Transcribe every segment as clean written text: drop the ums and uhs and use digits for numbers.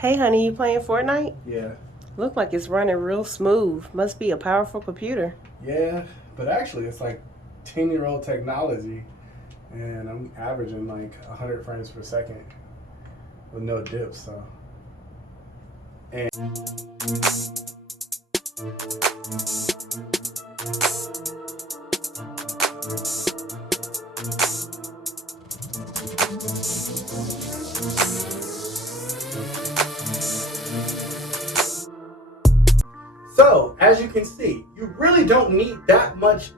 Hey honey, you playing Fortnite? Yeah, Look like it's running real smooth. Must be a powerful computer. yeah, but actually it's like 10-year-old technology, and I'm averaging like 100 frames per second with no dips. And so, as you can see, you really don't need that much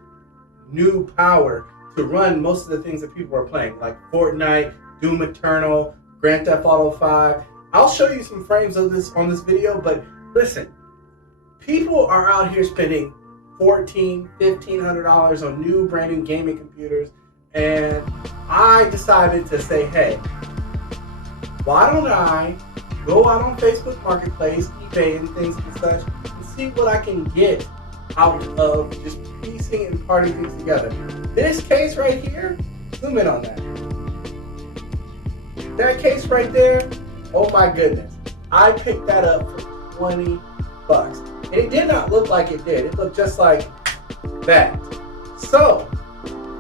new power to run most of the things that people are playing, like Fortnite, Doom Eternal, Grand Theft Auto 5. I'll show you some frames of this on this video, but listen, people are out here spending $1,400, $1,500 on new brand new gaming computers, and I decided to say, hey, why don't I go out on Facebook Marketplace, eBay, and things and such, and see what I can get out of just piecing and parting things together. This case right here, zoom in on that. That case right there, oh my goodness. I picked that up for 20 bucks. And it did not look like it did. It looked just like that. So,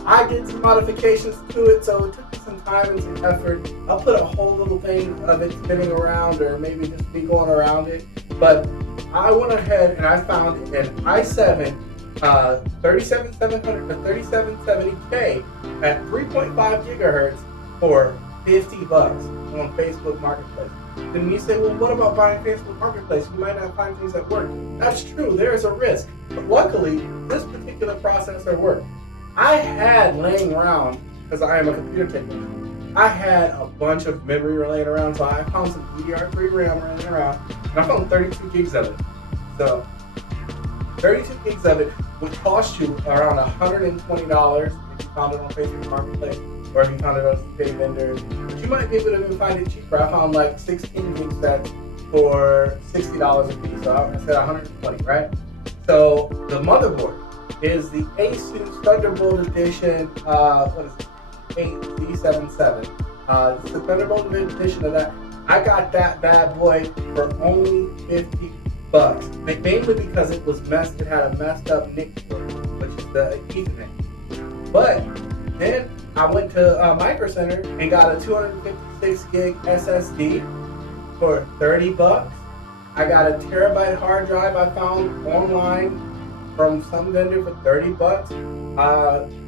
I did some modifications to it, so it took me some time and some effort. I'll put a whole little thing of it spinning around, or maybe just me going around it. But I went ahead and I found an i7 37700 to 3770K at 3.5 gigahertz for 50 bucks on Facebook Marketplace. Then you say, well, what about buying Facebook Marketplace? You might not find things that work. That's true, there's a risk. But luckily, this particular processor worked. I had laying around, because I am a computer technician, I had a bunch of memory laying around, so I found some DDR3 RAM laying around, and I found 32 gigs of it. So, 32 gigs of it would cost you around $120 if you found it on Facebook Marketplace, or if you found it on some paid vendors. But you might be able to even find it cheaper. I found like 16 gig sets for $60 a piece, so I said 120, right? So, the motherboard is the Asus Thunderbolt edition, what is it, 8D77. It's the Thunderbolt edition of that. I got that bad boy for only 50 bucks. Mainly because it had a messed up NIC port, which is the Ethernet. But then I went to Micro Center and got a 256 gig SSD for 30 bucks. I got a terabyte hard drive I found online from some vendor for 30 bucks.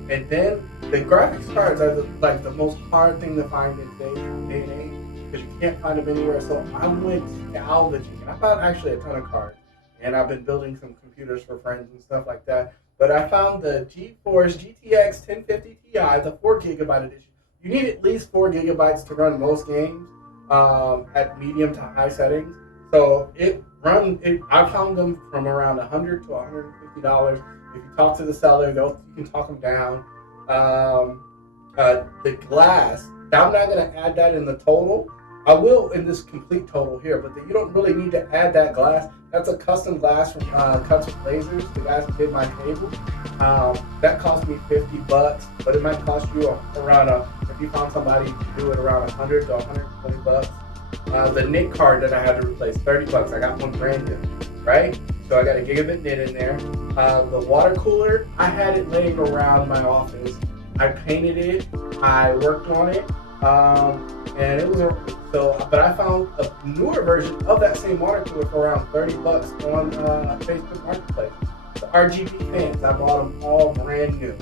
And then the graphics cards are the most hard thing to find in today's day and age, because you can't find them anywhere. So I went salvaging, and I found actually a ton of cards. And I've been building some computers for friends and stuff like that. But I found the Geforce Gtx 1050 Ti, the 4 gigabyte edition. You need at least 4 gigabytes to run most games at medium to high settings. So I found them from around $100 to $150. If you talk to the seller, you can talk them down. The glass, I'm not going to add that in the total. I will in this complete total here, but you don't really need to add that glass. That's a custom glass from Cuts with Lasers, the guys who did my table. That cost me 50 bucks, but it might cost you around, if you found somebody to do it, around 100 to 120 bucks. The NIC card that I had to replace, 30 bucks. I got one brand new, right? So I got a Gigabit NIT in there. The water cooler, I had it laying around my office. I painted it, I worked on it, and it was but I found a newer version of that same water cooler for around 30 bucks on Facebook Marketplace. The Rgb Fans, I bought them all brand new.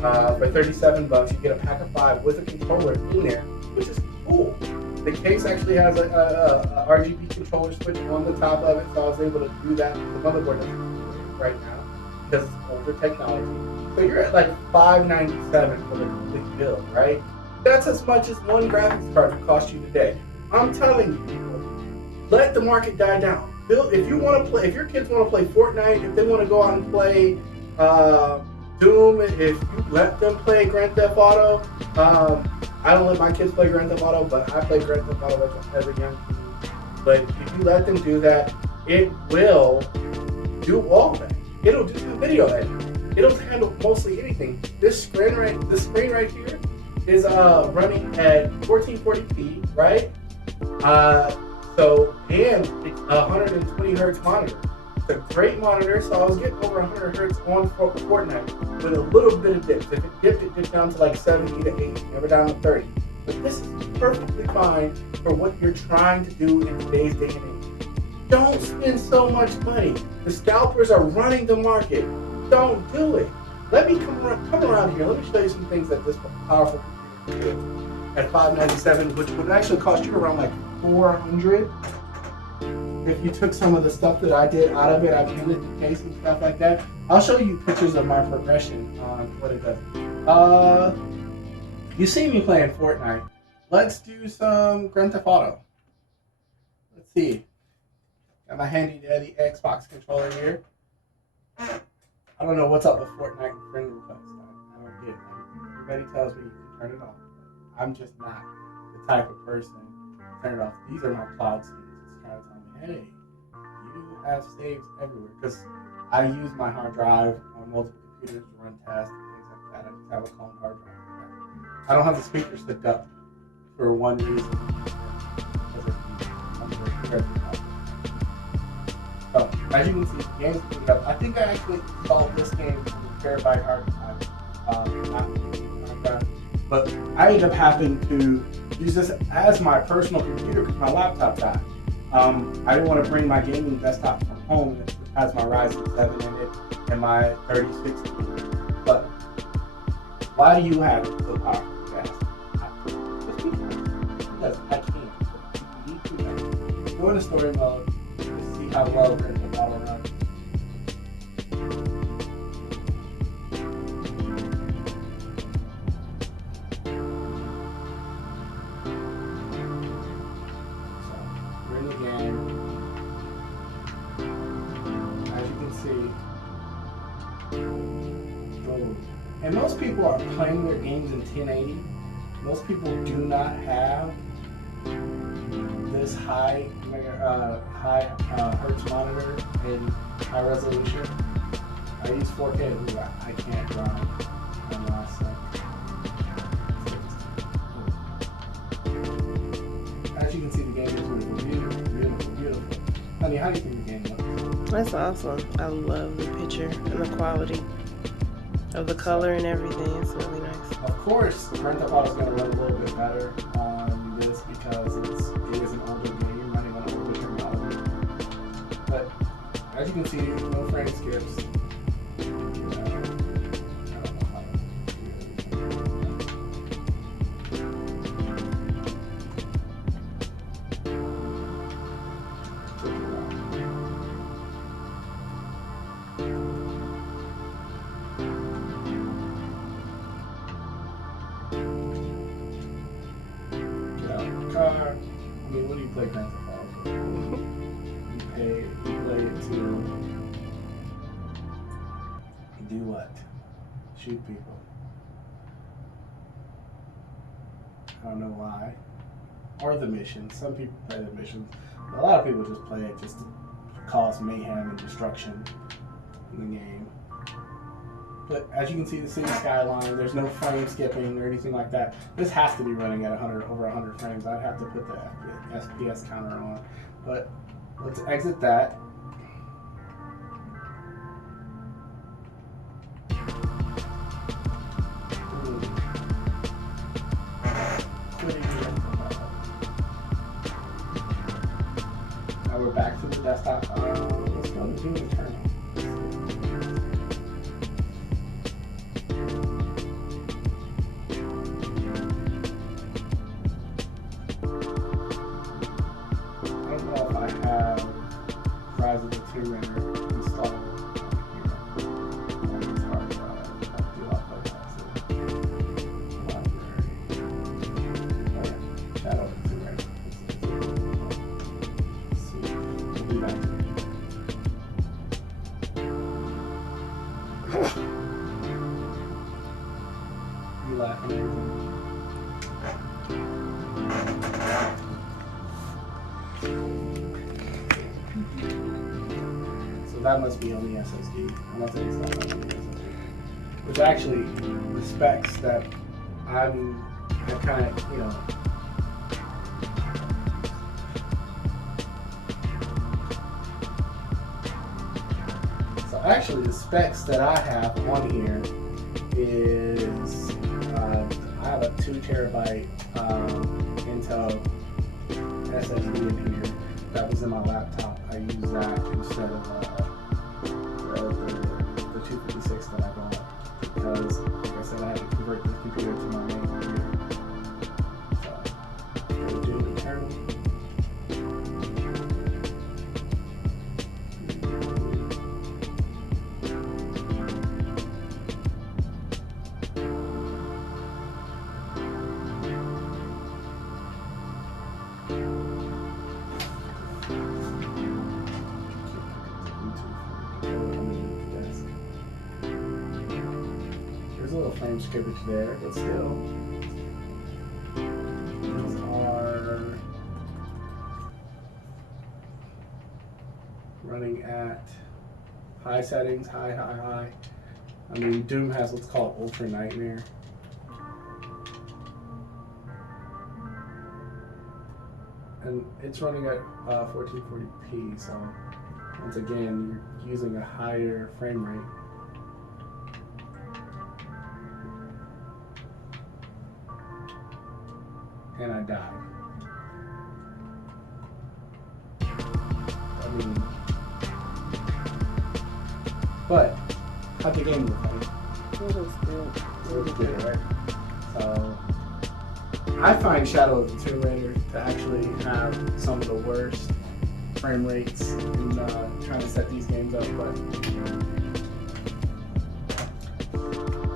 For 37 bucks, you get a pack of 5 with a controller in there, which is cool. The case actually has a RGB controller switch on the top of it, so I was able to do that. The motherboard doesn't do it right now because it's older technology. So you're at like $597 for the complete build, right? That's as much as one graphics card would cost you today. I'm telling you, let the market die down. If your kids want to play Fortnite, if they want to go out and play Doom, if you let them play Grand Theft Auto, I don't let my kids play Grand Theft Auto, but I play Grand Theft Auto as a young kid. But if you let them do that, it will do all that. It'll do the video editing. It'll handle mostly anything. This screen right here is running at 1440p, right? So, and it's a 120 hertz monitor. It's a great monitor, so I was getting over 100 hertz on Fortnite with a little bit of dips. If it dipped, it dipped down to like 70 to 80, never down to 30. But this is perfectly fine for what you're trying to do in today's day and age. Don't spend so much money. The scalpers are running the market. Don't do it. Let me come around here. Let me show you some things that this powerful computer can do at $597, which would actually cost you around like $400 if you took some of the stuff that I did out of it. I painted the case and stuff like that. I'll show you pictures of my progression on what it does. You see me playing Fortnite. Let's do some Grand Theft Auto. Let's see. Got my handy dandy Xbox controller here. I don't know what's up with Fortnite and friend request. I don't get it. Everybody tells me you can turn it off. I'm just not the type of person to turn it off. These are my cloud saves. It's trying to tell me, hey, you have saves everywhere. Because I use my hard drive on multiple computers to run tests and things like that. I just have a clone hard drive. I don't have the speakers hooked up for one reason. So, as you can see, the game's picking up. I think I actually installed this game with a terabyte hard drive. But I ended up having to use this as my personal computer because my laptop died. I didn't want to bring my gaming desktop from home. It has my Ryzen 7 in it and my 3060. But why do you have it so powerful? Because I can't. You need to go into story mode to see how well Grand Theft Auto runs. So we're in the game. As you can see, boom. And most people are playing their games in 1080. Most people do not have this high hertz monitor and high resolution. I use 4K. I can't run. As you can see, the game is beautiful. Honey, how do you think the game looks? That's awesome. I love the picture and the quality of the color and everything. It's really nice. Of course, Grand Theft Auto is going to run a little bit better on this because it is an older game running on older technology. But as you can see, no frame skips. Car. I mean, what do you play Grand Theft Auto for? You play it to do what? Shoot people. I don't know why. Or the missions. Some people play the missions. A lot of people just play it just to cause mayhem and destruction in the game. But as you can see, the city skyline, there's no frame skipping or anything like that. This has to be running at over 100 frames. I'd have to put the FPS counter on. But let's exit that. Now we're back to the desktop. Let's go to Doom Eternal. That must be on the SSD. Unless it's not on the SSD. Which actually, the specs that I kind of, actually, the specs that I have on here is I have a 2 terabyte Intel SSD in here that was in my laptop. I use that instead of the 256 that I bought because, like I said, I had to convert this computer to my main computer. So, do the terminal. There's a little frame skippage there, but still. These are running at high settings, high. I mean, Doom has what's called Ultra Nightmare. And it's running at 1440p, so once again, you're using a higher frame rate. And I died. I mean, but how'd the game look like? It looks good. It looks good, right? So I find Shadow of the Tomb Raider to actually have some of the worst frame rates in trying to set these games up, but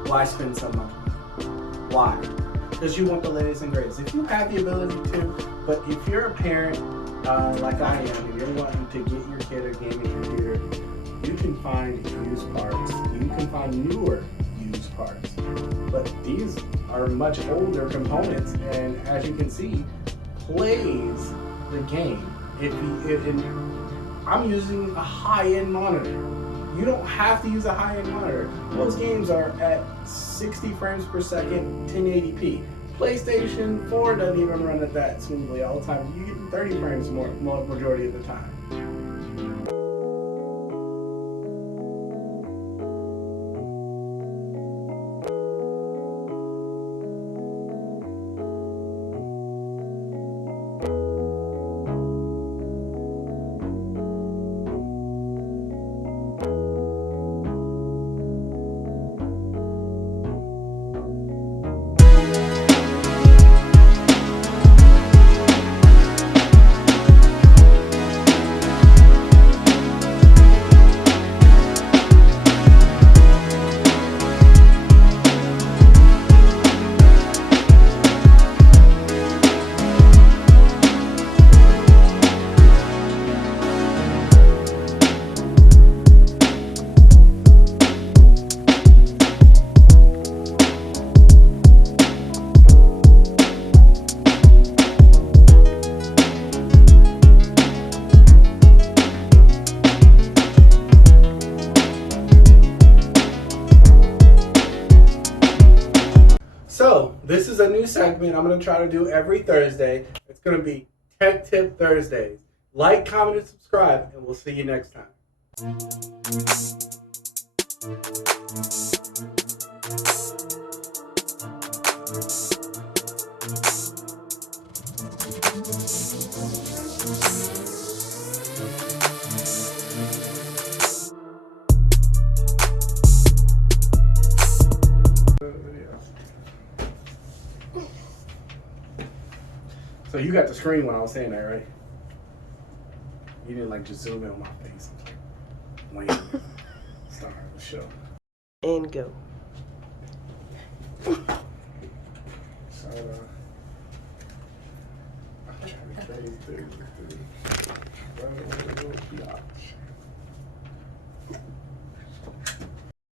why spend so much? Why? Because you want the latest and greatest. If you have the ability to, but if you're a parent like I am, and you're wanting to get your kid a gaming computer, you can find used parts. You can find newer used parts. But these are much older components, and as you can see, plays the game. I'm using a high-end monitor. You don't have to use a high-end monitor. Most games are at 60 frames per second, 1080p. PlayStation 4 doesn't even run at that smoothly all the time. You get 30 frames more majority of the time. So, this is a new segment I'm going to try to do every Thursday. It's going to be Tech Tip Thursdays. Like, comment, and subscribe, and we'll see you next time. So you got the screen when I was saying that, right? You didn't like just zoom in on my face. Like, lame. Start the show. And go. So, I'm trying to carry things.